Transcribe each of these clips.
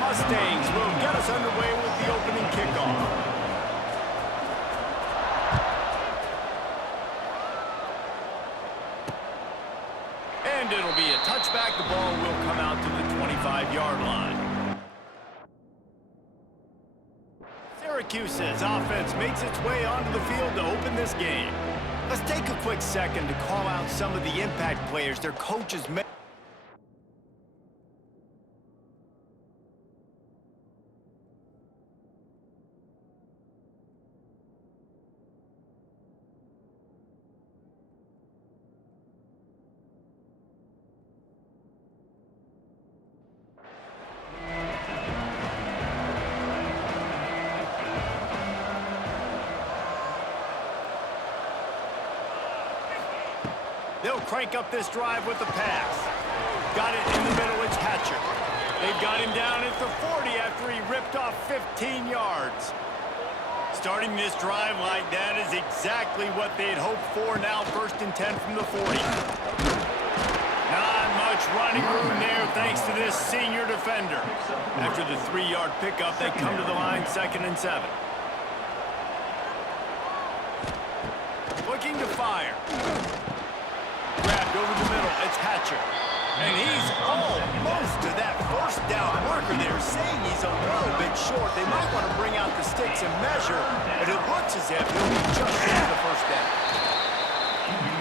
Mustangs will get us underway with the opening kickoff. And it'll be a touchback. The ball will come out to the 25-yard line. Syracuse's offense makes its way onto the field to open this game. Let's take a quick second to call out some of the impact players their coaches made. They'll crank up this drive with the pass. Got it in the middle, it's Hatcher. They've got him down at the 40 after he ripped off 15 yards. Starting this drive like that is exactly what they'd hoped for. Now 1st and 10 from the 40. Not much running room there thanks to this senior defender. After the 3-yard pickup, they come to the line 2nd and 7. Looking to fire. Grabbed over the middle, it's Hatcher. And he's almost to that 1st down worker there, saying he's a little bit short. They might want to bring out the sticks and measure, but it looks as if he'll be just short of the 1st down.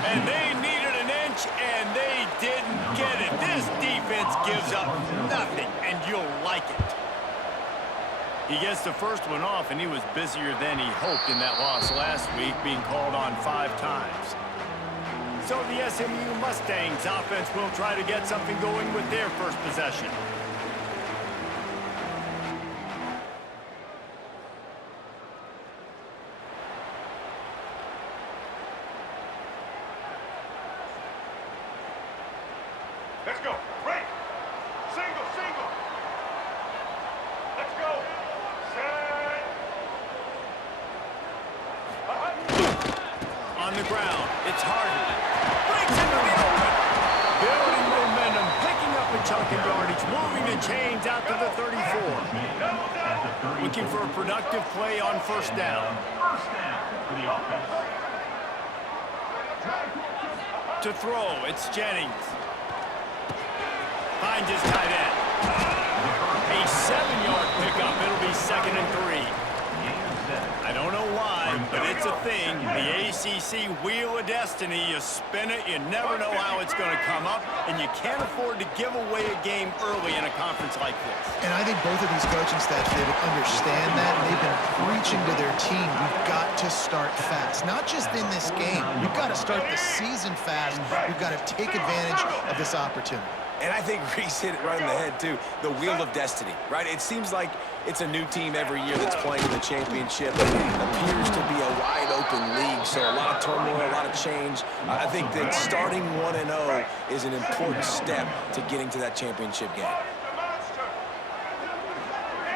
And they needed an inch, and they didn't get it. This defense gives up nothing, and you'll like it. He gets the first one off, and he was busier than he hoped in that loss last week, being called on 5 times. So the SMU Mustangs offense will try to get something going with their first possession. Let's go. Break. Single, single. Let's go. Set. On the ground, it's Harden. Breaks into the open. Building momentum, picking up a chunk of yardage, moving the chains out to the 34. Looking for a productive play on 1st down. For the offense. To throw, it's Jennings. Finds his tight end. A 7-yard pickup. It'll be 2nd and 3. I don't know why, but it's a thing. The ACC Wheel of Destiny, you spin it, you never know how it's going to come up, and you can't afford to give away a game early in a conference like this. And I think both of these coaching staffs, David, understand that, and they've been preaching to their team, we've got to start fast. Not just in this game. We've got to start the season fast. We've got to take advantage of this opportunity. And I think Reese hit it right in the head, too. The Wheel of Destiny, right? It seems like it's a new team every year that's playing in the championship. It appears to be a wide-open league, so a lot of turmoil, a lot of change. I think that starting 1-0 is an important step to getting to that championship game.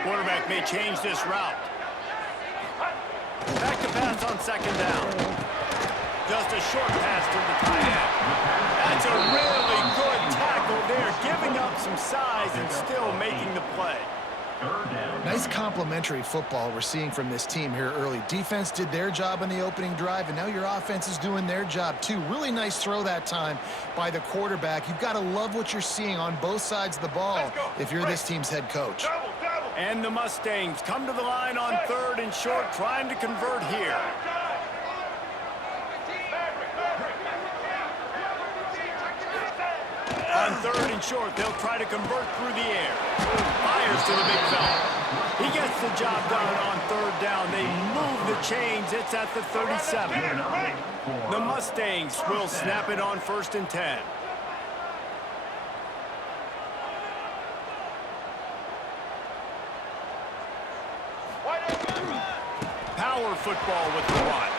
Quarterback may change this route. Back to pass on 2nd down. Just a short pass to the tight end. That's a really good tackle there, giving up some size and still making the play. Nice complimentary football we're seeing from this team here early. Defense did their job on the opening drive, and now your offense is doing their job too. Really nice throw that time by the quarterback. You've got to love what you're seeing on both sides of the ball if you're this team's head coach. And the Mustangs come to the line on 3rd and short, trying to convert here. On 3rd and short, they'll try to convert through the air. Fires to the big fella. He gets the job done on 3rd down. They move the chains. It's at the 37. The Mustangs will snap it on 1st and 10. Power football with the run.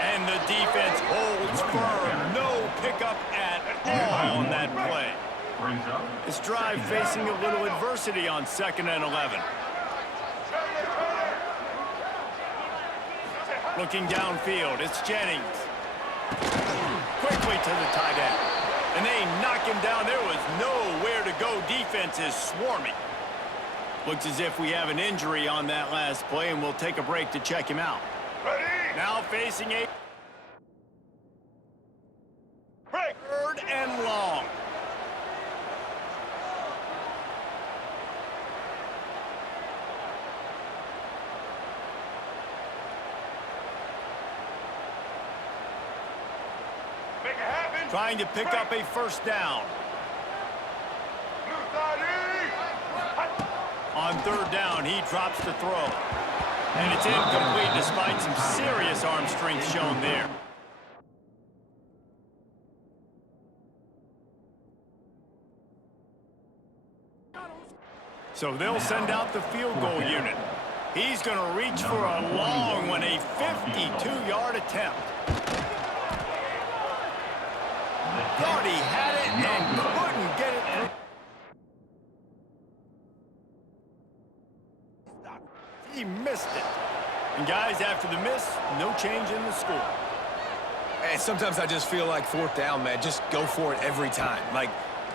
And the defense holds firm. No pickup at all on that play. This drive facing a little adversity on 2nd and 11. Looking downfield, it's Jennings. Quickly to the tight end. And they knock him down. There was nowhere to go. Defense is swarming. Looks as if we have an injury on that last play, and we'll take a break to check him out. Ready? Now facing a Break. 3rd and long. Make it happen. Trying to pick up a first down. Blue side E. On 3rd down, he drops the throw. And it's incomplete despite some serious arm strength shown there. So they'll send out the field goal unit. He's going to reach for a long one, a 52-yard attempt. Thought he had it and couldn't get it through. He missed it. And guys, after the miss, no change in the score. And sometimes I just feel like 4th down, man. Just go for it every time. Like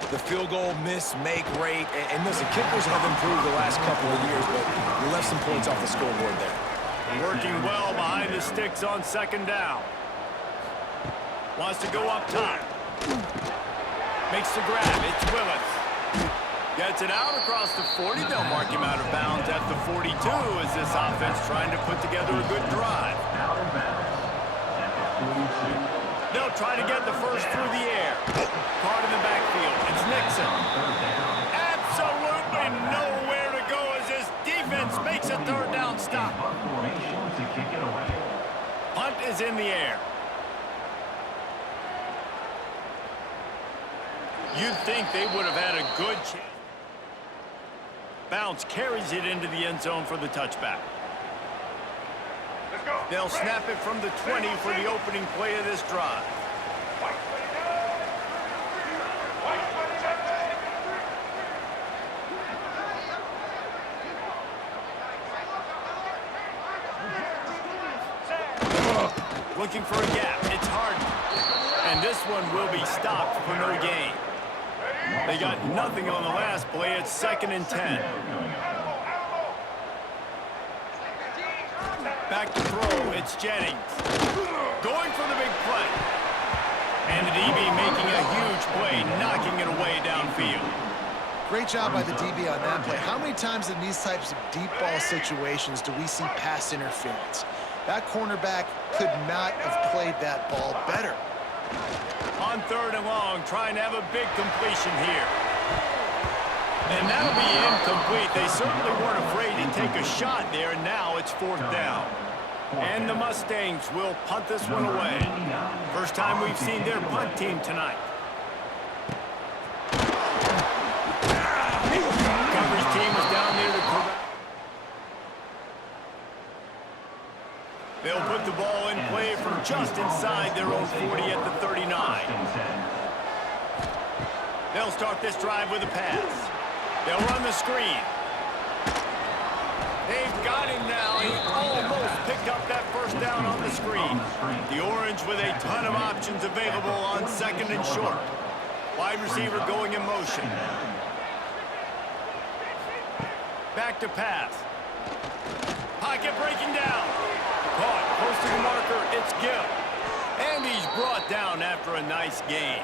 the field goal miss, make rate. And listen, kickers have improved the last couple of years, but we left some points off the scoreboard there. Working well behind the sticks on 2nd down. Wants to go up top. Makes the grab. It's Willis. Gets it out across the 40. They'll mark him out of bounds at the 42 as this offense trying to put together a good drive. They'll try to get the first through the air. Caught in the backfield. It's Nixon. Absolutely nowhere to go as this defense makes a 3rd down stop. Punt is in the air. You'd think they would have had a good chance. Bounce carries it into the end zone for the touchback. Let's go. They'll snap it from the 20 for the opening play of this drive. White 29. Looking for a gap. It's Harden. And this one will be stopped for no gain. They got nothing on the last play. It's 2nd and 10. Back to throw. It's Jennings. Going for the big play. And the DB making a huge play, knocking it away downfield. Great job by the DB on that play. How many times in these types of deep ball situations do we see pass interference? That cornerback could not have played that ball better. On 3rd and long, trying to have a big completion here. And that'll be incomplete. They certainly weren't afraid to take a shot there, and now it's 4th down. And the Mustangs will punt this one away. First time we've seen their punt team tonight. Coverage team is down there to correct. They'll put the ball in play from just inside their own 40 at the 39. They'll start this drive with a pass. They'll run the screen. They've got him now. He almost picked up that first down on the screen. The Orange with a ton of options available on 2nd and short. Wide receiver going in motion. Back to pass. Pocket breaking down. Caught, close to the marker, it's Gill. And he's brought down after a nice gain.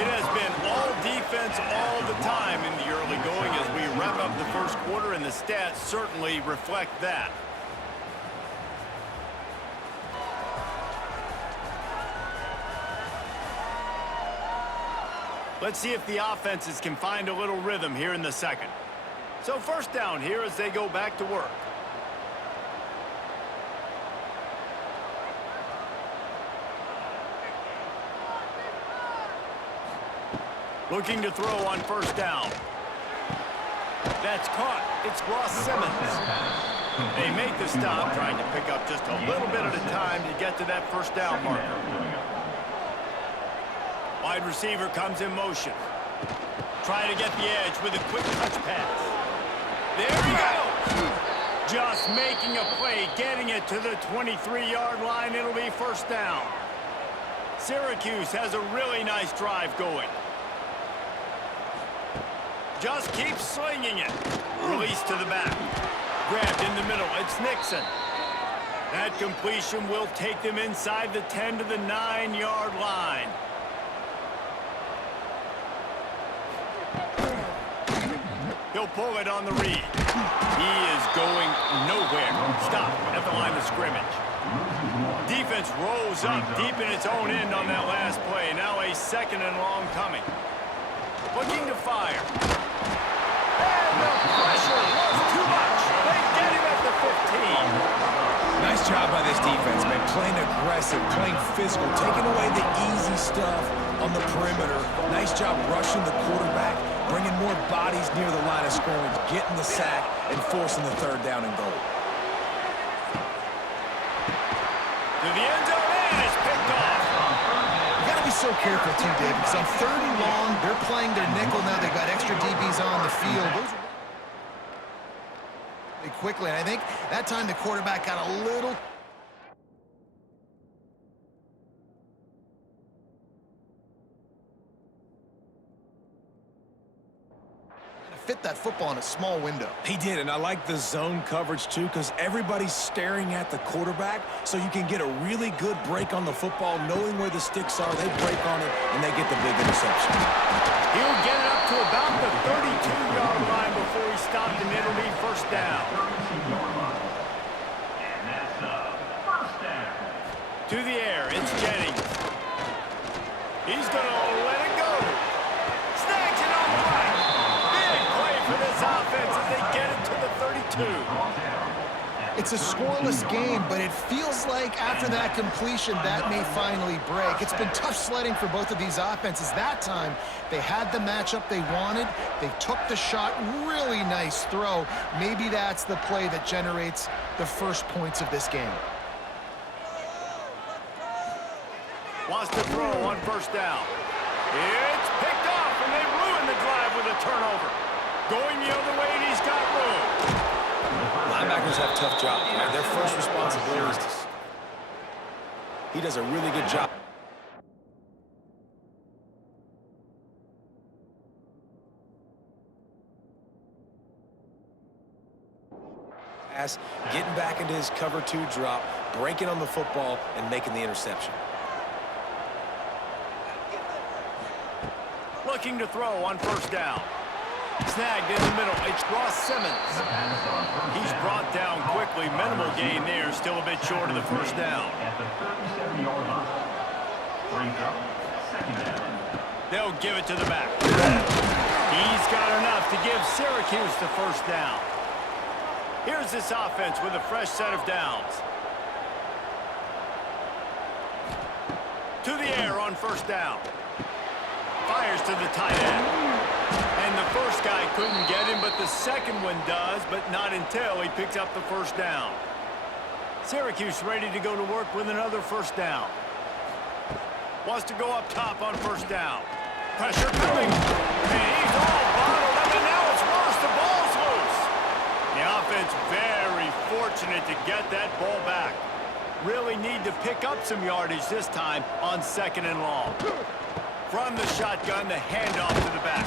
It has been all defense all the time in the early going as we wrap up the first quarter, and the stats certainly reflect that. Let's see if the offenses can find a little rhythm here in the second. So 1st down here as they go back to work. Looking to throw on 1st down. That's caught. It's Ross Simmons. They make the stop, trying to pick up just a little bit at a time to get to that 1st down marker. Wide receiver comes in motion. Trying to get the edge with a quick touch pass. There he goes. Just making a play, getting it to the 23-yard line. It'll be 1st down. Syracuse has a really nice drive going. Just keep slinging it. Release to the back. Grabbed in the middle. It's Nixon. That completion will take them inside the 10 to the 9-yard line. He'll pull it on the read. He is going nowhere. Stop at the line of scrimmage. Defense rolls up deep in its own end on that last play. Now a 2nd and long coming. Looking to fire. And the pressure was too much. They get him at the 15. Nice job by this defense, man. Playing aggressive, playing physical, taking away the easy stuff on the perimeter. Nice job rushing the quarterback, bringing more bodies near the line of scrimmage, getting the sack, and forcing the 3rd down and goal. To the end zone, and it's picked off. You got to be so careful, too, David, because on 3rd and long, they're playing their nickel now. They've got extra DBs on the field. Those quickly, and I think that time the quarterback got a little fit that football in a small window. He did, and I like the zone coverage too, because everybody's staring at the quarterback, so you can get a really good break on the football, knowing where the sticks are. They break on it, and they get the big interception. He'll get it up to about the 32-yard line before he stopped, and it'll be 1st down. To the air, it's Jennings. He's going to let it go. Snags it on the right. Big play for this offense as they get it to the 32. It's a scoreless game, but it feels like after that completion, that may finally break. It's been tough sledding for both of these offenses. That time, they had the matchup they wanted. They took the shot. Really nice throw. Maybe that's the play that generates the first points of this game. Wants to throw on 1st down. It's picked off, and they ruin the drive with a turnover. Going the other way, and he's got room. Linebackers have a tough job. Right? Their first responsibility is to... He does a really good job. Getting back into his cover 2 drop, breaking on the football, and making the interception. Looking to throw on 1st down. Snagged in the middle. It's Ross Simmons. He's brought down quickly. Minimal gain there. Still a bit short of the 1st down. They'll give it to the back. He's got enough to give Syracuse the 1st down. Here's this offense with a fresh set of downs. To the air on 1st down. Fires to the tight end. And the first guy couldn't get him, but the second one does, but not until he picks up the 1st down. Syracuse ready to go to work with another 1st down. Wants to go up top on 1st down. Pressure coming. And he's all bottled up, and now it's worse. The ball's loose. The offense very fortunate to get that ball back. Really need to pick up some yardage this time on 2nd and long. From the shotgun, the handoff to the back.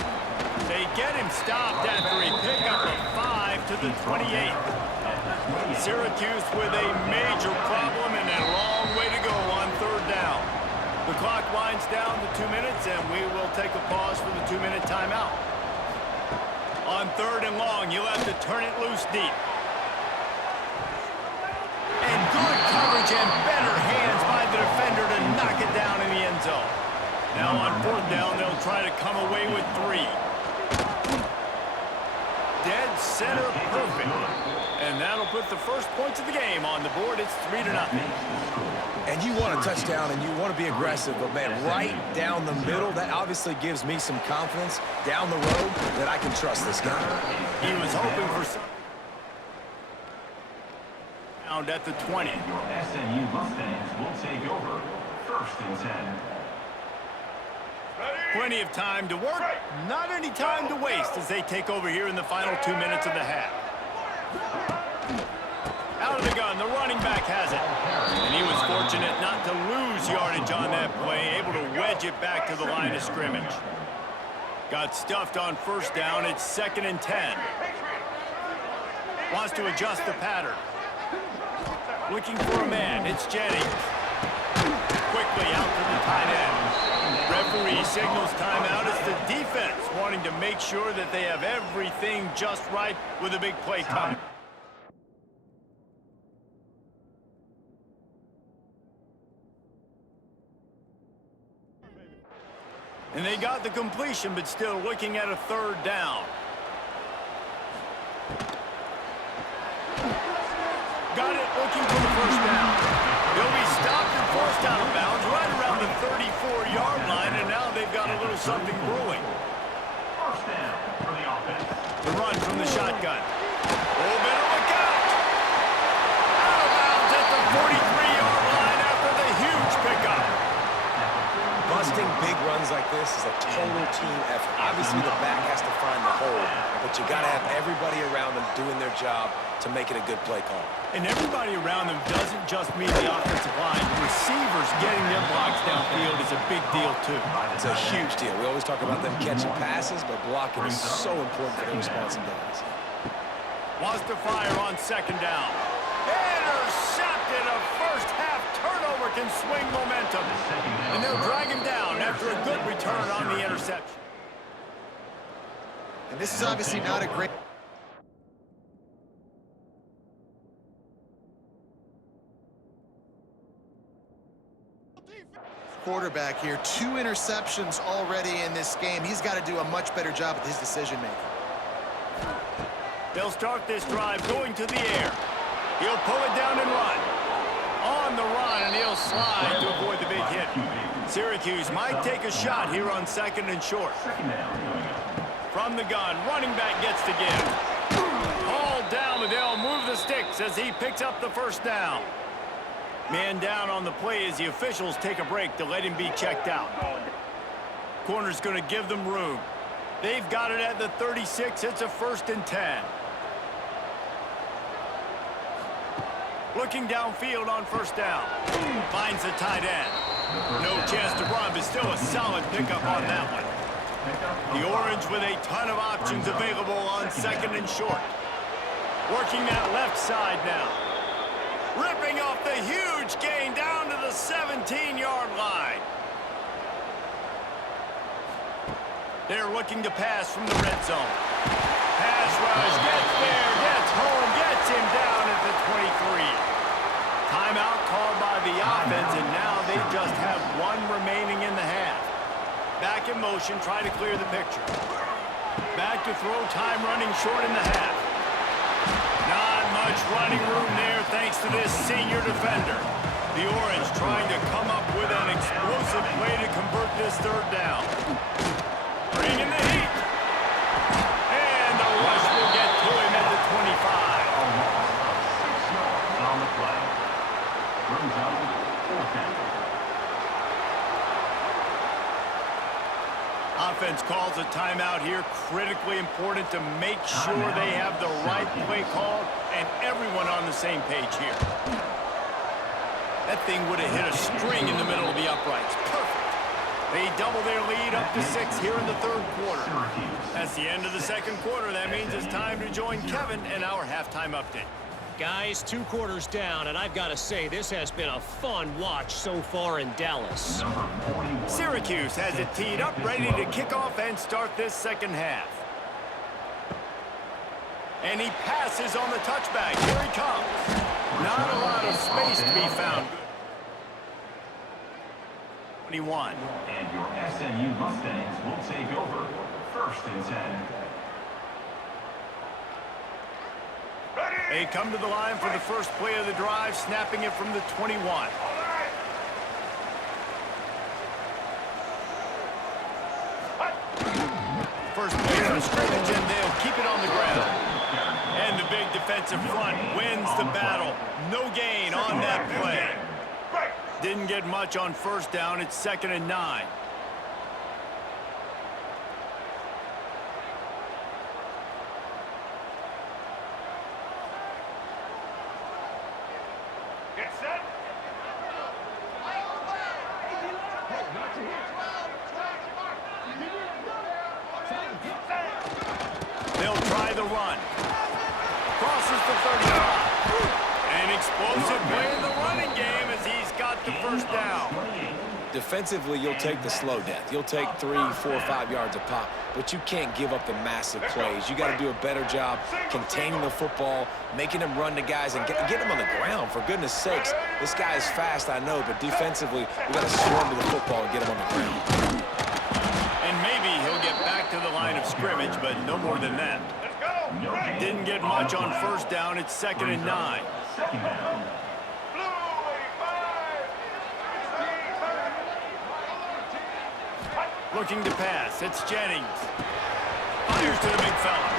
They get him stopped after he picked up a 5 to the 28. Syracuse with a major problem and a long way to go on 3rd down. The clock winds down to 2 minutes, and we will take a pause for the 2-minute timeout. On 3rd and long, you'll have to turn it loose deep. And good coverage and better hands by the defender to knock it down in the end zone. Now on 4th down, they'll try to come away with 3. Dead center perfect. And that'll put the first points of the game on the board. It's 3-0. And you want a touchdown and you want to be aggressive, but man, right down the middle, that obviously gives me some confidence down the road that I can trust this guy. He was hoping for something. Down at the 20. Your SMU Mustangs will take over 1st and 10. Plenty of time to work, not any time to waste as they take over here in the final 2 minutes of the half. Out of the gun, the running back has it. And he was fortunate not to lose nice yardage on that play, able to wedge it back to the line of scrimmage. Got stuffed on first down. It's 2nd and 10. Wants to adjust the pattern. Looking for a man. It's Jennings. Quickly out to the tight end. Referee signals timeout. It's the defense wanting to make sure that they have everything just right with a big play coming. And they got the completion, but still looking at a 3rd down. Got it, looking for the first down. They'll be stopped and forced out of bounds right around the 34-yard line, and now they've got a little something brewing. First down for the offense. The run from the shotgun. Oh, better look out! Out of bounds at the 43-yard line after the huge pickup. Busting big runs like this is a total team effort. Obviously, the back has to find the hole, but you got to have everybody around them doing their job to make it a good play call. And everybody around them doesn't just mean the offensive line. Receivers getting their blocks downfield is a big deal, too. It's a huge deal. We always talk about them catching passes, but blocking is so important for their responsibilities. Wants to fire on 2nd down. Intercepted. A first-half turnover can swing momentum. And they'll drag him down after a good return on the interception. And this is obviously not a great... quarterback here. 2 interceptions already in this game. He's got to do a much better job with his decision-making. They'll start this drive going to the air. He'll pull it down and run. On the run, and he'll slide to avoid the big hit. Syracuse might take a shot here on 2nd and short. From the gun, running back gets to give. Hauled down, but they'll move the sticks as he picks up the first down. Man down on the play as the officials take a break to let him be checked out. Corner's going to give them room. They've got it at the 36. It's a 1st and 10. Looking downfield on first down. Finds the tight end. No chance to run, but still a solid pickup on that one. The Orange with a ton of options available on 2nd and short. Working that left side now. Ripping off the huge gain down to the 17-yard line. They're looking to pass from the red zone. Pass rush, gets there, gets home, gets him down at the 23. Timeout called by the offense, and now they just have 1 remaining in the half. Back in motion, try to clear the picture. Back to throw, time running short in the half. Not much running room there thanks to this senior defender. The Orange trying to come up with an explosive play to convert this 3rd down. Bringing the heat. And the rush will get to him at the 25. A loss of 6 yards on the play. Brings out 4th down. Offense calls a timeout here. Critically important to make sure they have the right play call and everyone on the same page here. That thing would have hit a string in the middle of the uprights. Perfect. They double their lead up to 6 here in the 3rd quarter. That's the end of the 2nd quarter. That means it's time to join Kevin in our halftime update. Guys, 2 quarters down, and I've got to say, this has been a fun watch so far in Dallas. Syracuse has it teed up, ready to kick off and start this 2nd half. And he passes on the touchback. Here he comes. Not a lot of space to be found. 21. And your SMU Mustangs will take over 1st and 10. They come to the line for the first play of the drive, snapping it from the 21. First play from scrimmage, and they'll keep it on the ground. And the big defensive front wins the battle. No gain on that play. Didn't get much on first down. It's 2nd and 9. Get set. They'll try the run. Crosses the 35. An explosive play in the running game as he's got the first down. Defensively, you'll take the slow death. You'll take 3, 4, 5 yards a pop, but you can't give up the massive plays. You got to do a better job containing the football, making them run to guys, and get them on the ground. For goodness sakes, this guy is fast, I know, but defensively, we got to swarm to the football and get him on the ground. And maybe he'll get back to the line of scrimmage, but no more than that. Didn't get much on first down. It's 2nd and 9. Second down. Looking to pass. It's Jennings. Fires to the big fella.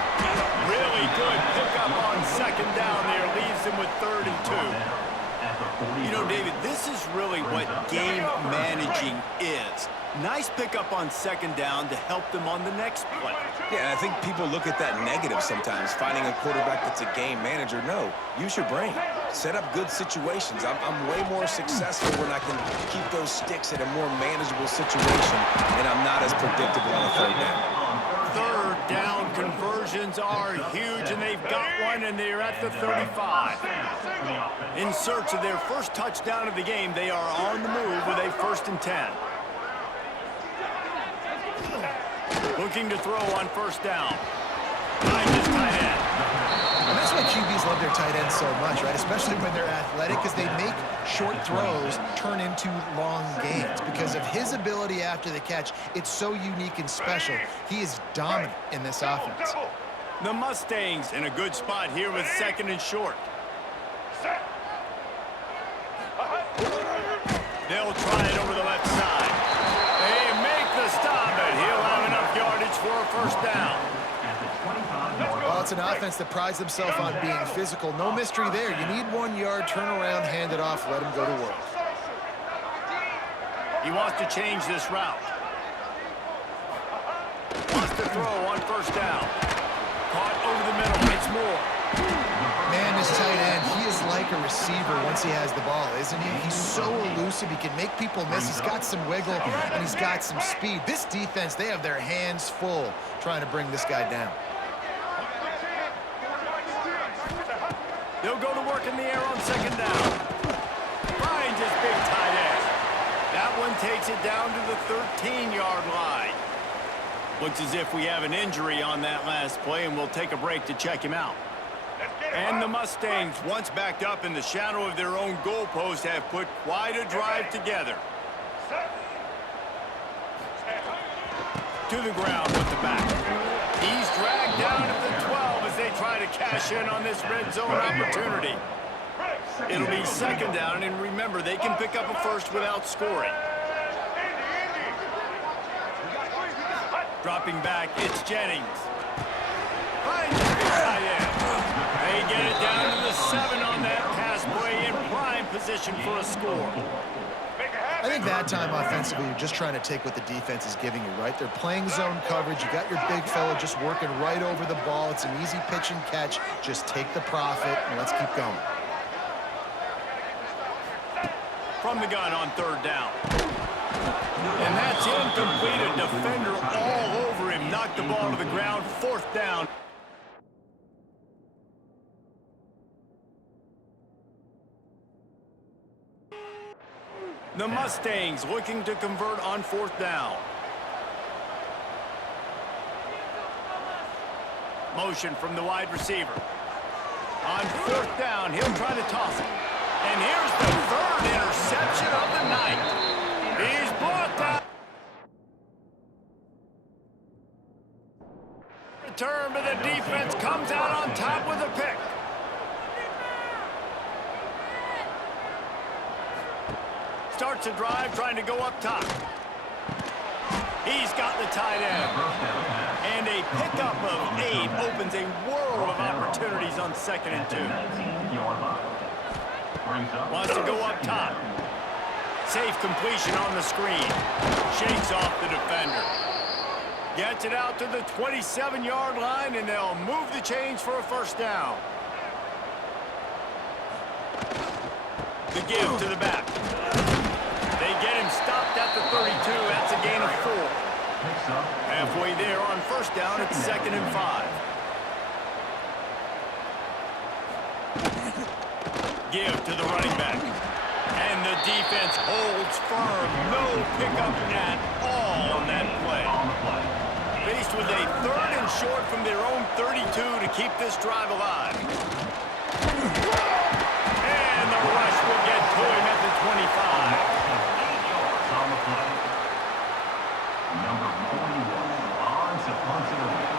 Really good pickup on 2nd down there. Leaves him with 3rd and 2. You know, David, this is really what game managing is. Nice pickup on 2nd down to help them on the next play. Yeah, and I think people look at that negative sometimes, finding a quarterback that's a game manager. No, use your brain. Set up good situations. I'm way more successful when I can keep those sticks in a more manageable situation, and I'm not as predictable on a 3rd down. 3rd down conversions are huge, and they've got one, and they're at the 35. In search of their first touchdown of the game, they are on the move with a 1st and 10. Looking to throw on 1st down. Finds his tight end. And that's why QBs love their tight ends so much, right? Especially when they're athletic, because they make short throws turn into long gains. Because of his ability after the catch, it's so unique and special. He is dominant in this offense. The Mustangs in a good spot here with 2nd and short. They'll try it over the left side. They make the stop, and he'll have enough yardage for a 1st down. Well, it's an offense that prides themselves on being physical. No mystery there. You need 1 yard, turn around, hand it off, let him go to work. He wants to change this route. Wants to throw on 1st down. Caught over the middle. It's Moore. Man, this tight end, he is like a receiver once he has the ball, isn't he? He's so elusive. He can make people miss. He's got some wiggle, and he's got some speed. This defense, they have their hands full trying to bring this guy down. They'll go to work in the air on 2nd down. Finds his big tight end. That one takes it down to the 13-yard line. Looks as if we have an injury on that last play, and we'll take a break to check him out. And the Mustangs, once backed up in the shadow of their own goalpost, have put quite a drive together. To the ground with the back. He's dragged down to the 12 as they try to cash in on this red zone opportunity. It'll be 2nd down, and remember, they can pick up a 1st without scoring. Dropping back, it's Jennings. Finds the big tight end. They get it down to the 7 on that pass play in prime position for a score. I think that time offensively, you're just trying to take what the defense is giving you, right? They're playing zone coverage. You got your big fella just working right over the ball. It's an easy pitch and catch. Just take the profit, and let's keep going. From the gun on 3rd down. And that's incomplete. A defender all over him. Knocked the ball to the ground. 4th down. The Mustangs looking to convert on 4th down. Motion from the wide receiver. On 4th down, he'll try to toss it. And here's the 3rd interception of the night. He's brought down. Return to the defense, comes out on top with a pick. Starts a drive, trying to go up top. He's got the tight end. And a pickup of 8 opens a world of opportunities on 2nd and 2. Wants to go up top. Safe completion on the screen. Shakes off the defender. Gets it out to the 27-yard line, and they'll move the chains for a 1st down. The give to the back. They get him stopped at the 32 at picks up. Halfway there on first down, it's 2nd and 5. Give to the running back. And the defense holds firm. No pickup at all on that play. On the play. Faced with a 3rd and short from their own 32 to keep this drive alive. And the rush will get to him at the 25. 8 yards on the play. Number 41 on to punt it away.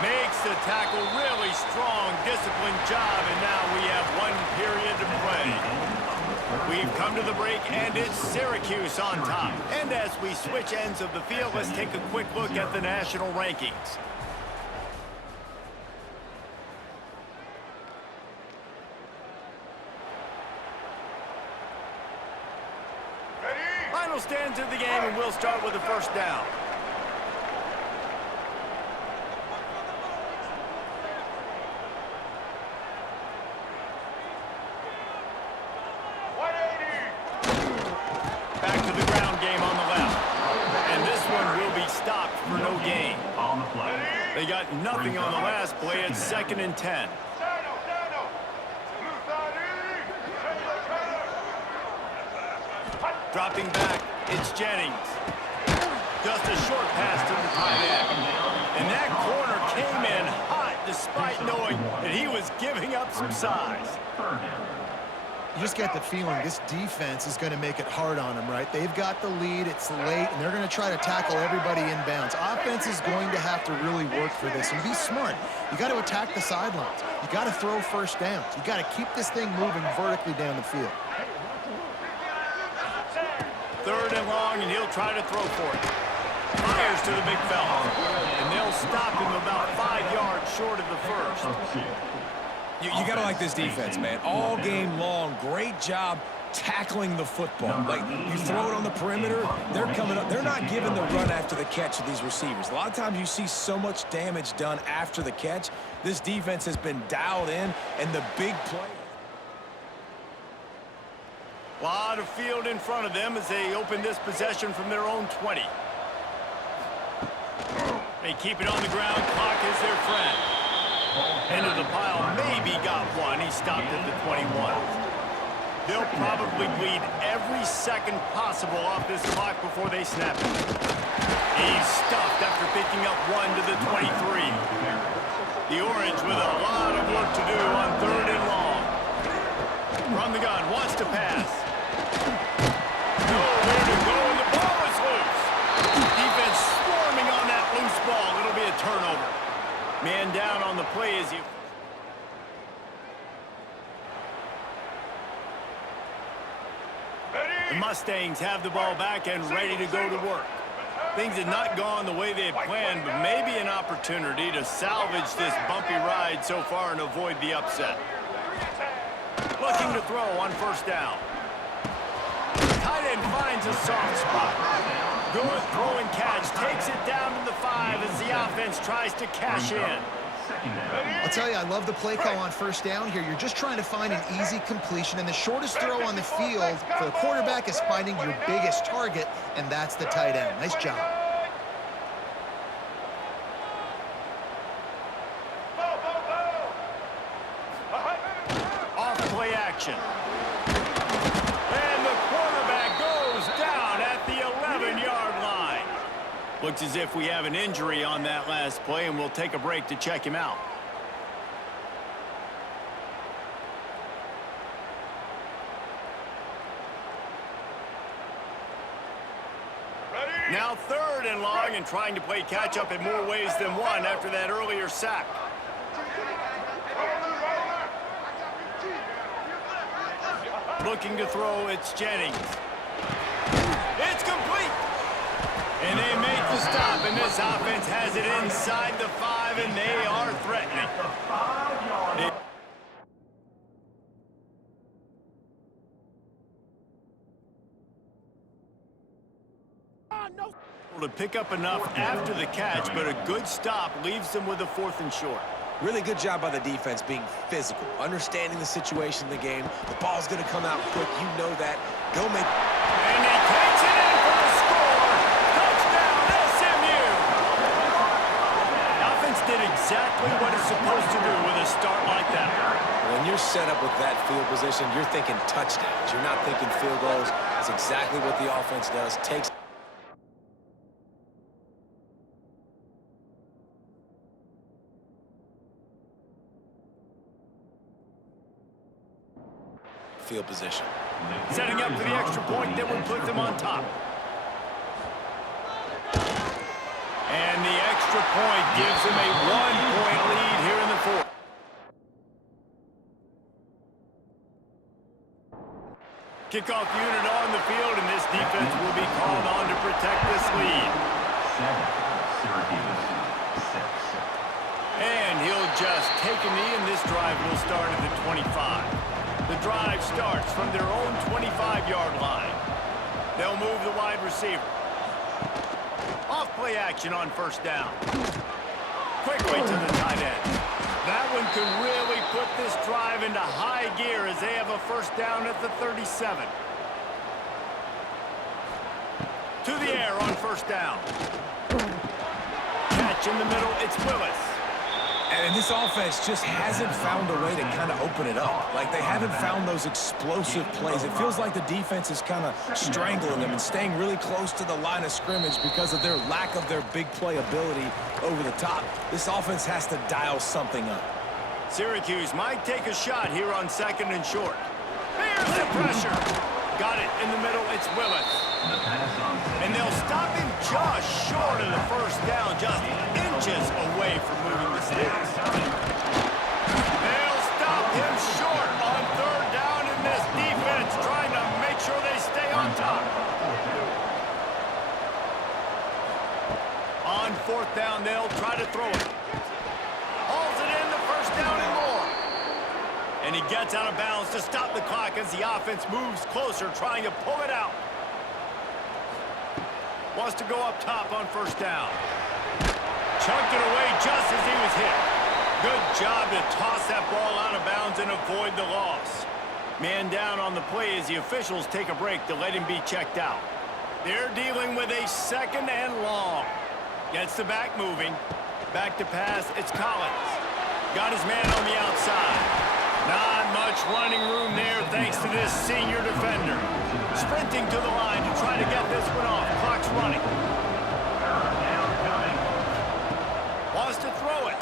Makes the tackle, really strong, disciplined job, and now we have 1 period to play. We've come to the break, and it's Syracuse on top. And as we switch ends of the field, let's take a quick look at the national rankings. Ready? Final stands of the game, and we'll start with the first down. Back to the ground game on the left. And this one will be stopped for no gain. On the play. They got nothing on the last play. It's 2nd and 10. Dropping back, it's Jennings. Just a short pass to the tight end. And that corner came in hot despite knowing that he was giving up some size. You just get the feeling this defense is going to make it hard on them, right? They've got the lead, it's late, and they're going to try to tackle everybody inbounds. Offense is going to have to really work for this and be smart. You got to attack the sidelines. You got to throw first downs. You got to keep this thing moving vertically down the field. 3rd and long, and he'll try to throw for it. Fires to the big fella. And they'll stop him about 5 yards short of the first. You got to like this defense, man. All game long, great job tackling the football. Like, you throw it on the perimeter, they're coming up. They're not giving the run after the catch to these receivers. A lot of times you see so much damage done after the catch. This defense has been dialed in, and the big play. A lot of field in front of them as they open this possession from their own 20. They keep it on the ground. Clock is their friend. Into the pile, maybe got one. He stopped at the 21. They'll probably bleed every second possible off this clock before they snap it. He's stuffed after picking up 1 to the 23. The Orange with a lot of work to do on 3rd and long. From the gun, wants to pass. Nowhere to go, and the ball is loose. Defense swarming on that loose ball. It'll be a turnover. Man down on the play as you... The Mustangs have the ball back and ready to go to work. Things had not gone the way they had planned, but maybe an opportunity to salvage this bumpy ride so far and avoid the upset. Looking to throw on first down. Tight end finds a soft spot. Good throw and catch. Takes it down to the 5 as the offense tries to cash in. I'll tell you, I love the play call on first down here. You're just trying to find an easy completion, and the shortest throw on the field for the quarterback is finding your biggest target, and that's the tight end. Nice job. Off play action. And the quarterback goes down at the 11-yard line. Looks as if we have an injury on that last play, and we'll take a break to check him out. Now 3rd and long, and trying to play catch-up in more ways than one after that earlier sack. Looking to throw, it's Jennings. It's complete! And they make the stop, and this offense has it inside the 5, and they are threatening. To pick up enough after the catch, but a good stop leaves them with a 4th and short. Really good job by the defense being physical, understanding the situation in the game. The ball's going to come out quick. You know that. Go make... And he takes it in for the score. Touchdown, SMU. The offense did exactly what it's supposed to do with a start like that. When you're set up with that field position, you're thinking touchdowns. You're not thinking field goals. That's exactly what the offense does. Takes... field position. Setting up for the extra point that would put them on top. And the extra point gives them a 1-point lead here in the fourth. Kickoff unit on the field, and this defense will be called on to protect this lead. 7, Syracuse, 6. And he'll just take a knee, and this drive will start at the 25. The drive starts from their own 25-yard line. They'll move the wide receiver. Off play action on first down. Quickly to the tight end. That one could really put this drive into high gear as they have a first down at the 37. To the air on first down. Catch in the middle, it's Willis. And this offense just hasn't found a way to kind of open it up. Like, they haven't found those explosive plays. It feels like the defense is kind of strangling them and staying really close to the line of scrimmage because of their lack of their big play ability over the top. This offense has to dial something up. Syracuse might take a shot here on second and short. There's the pressure. Got it in the middle, it's Willis. And they'll stop him just short of the first down, just inches away from moving the sticks. They'll stop him short on third down in this defense, trying to make sure they stay on top. On fourth down, they'll try to throw it. Hauls it in, the first down and more. And he gets out of bounds to stop the clock as the offense moves closer, trying to pull it out. Wants to go up top on first down. Chunked it away just as he was hit. Good job to toss that ball out of bounds and avoid the loss. Man down on the play as the officials take a break to let him be checked out. They're dealing with a second and long. Gets the back moving. Back to pass, it's Collins. Got his man on the outside. Not much running room there thanks to this senior defender. Sprinting to the line to try to get this one off. Clock's running. Wants to throw it.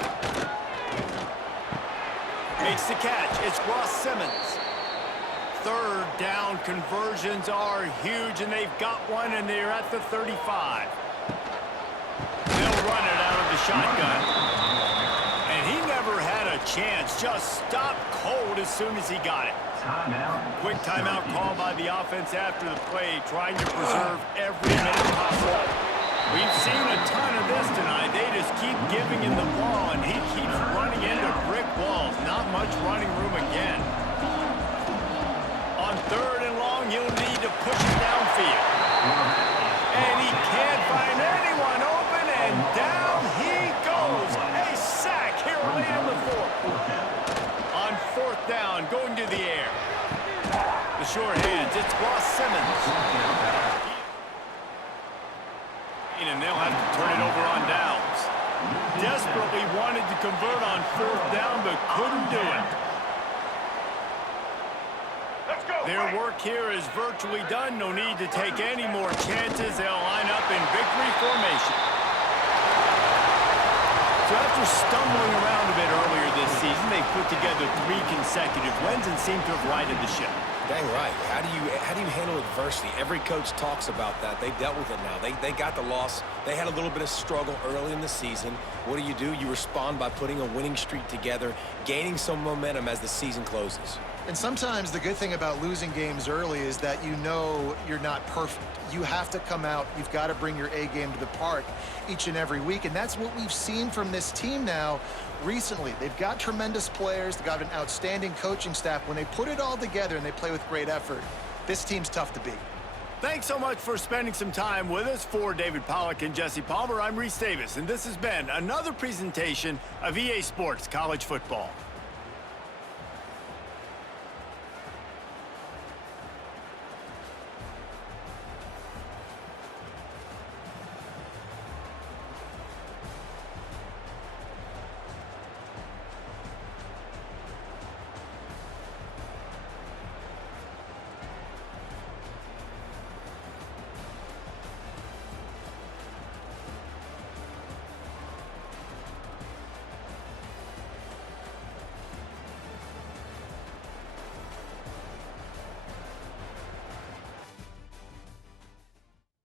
Makes the catch. It's Ross Simmons. Third down conversions are huge, and they've got one, and they're at the 35. They'll run it out of the shotgun. And he never had a chance. Just stopped cold as soon as he got it. Quick timeout call by the offense after the play, trying to preserve every minute possible. We've seen a ton of this tonight. They just keep giving him the ball, and he keeps running into brick walls. Not much running room again. On third and long, he'll need to push it downfield. And he can't find anyone open, and down he goes. A sack here late in the fourth. On fourth down, going to the air. The short hands, it's Ross Simmons. And they'll have to turn it over on downs. Desperately wanted to convert on fourth down, but couldn't do it. Let's go. Their work here is virtually done. No need to take any more chances. They'll line up in victory formation. So after stumbling around a bit earlier this season, they've put together 3 consecutive wins and seem to have righted the ship. Dang right. How do you handle adversity? Every coach talks about that. They dealt with it now. They got the loss. They had a little bit of struggle early in the season. What do? You respond by putting a winning streak together, gaining some momentum as the season closes. And sometimes the good thing about losing games early is that you know you're not perfect. You have to come out. You've got to bring your A game to the park each and every week. And that's what we've seen from this team now recently. They've got tremendous players. They've got an outstanding coaching staff. When they put it all together and they play with great effort, this team's tough to beat. Thanks so much for spending some time with us. For David Pollack and Jesse Palmer, I'm Reese Davis, and this has been another presentation of EA Sports College Football.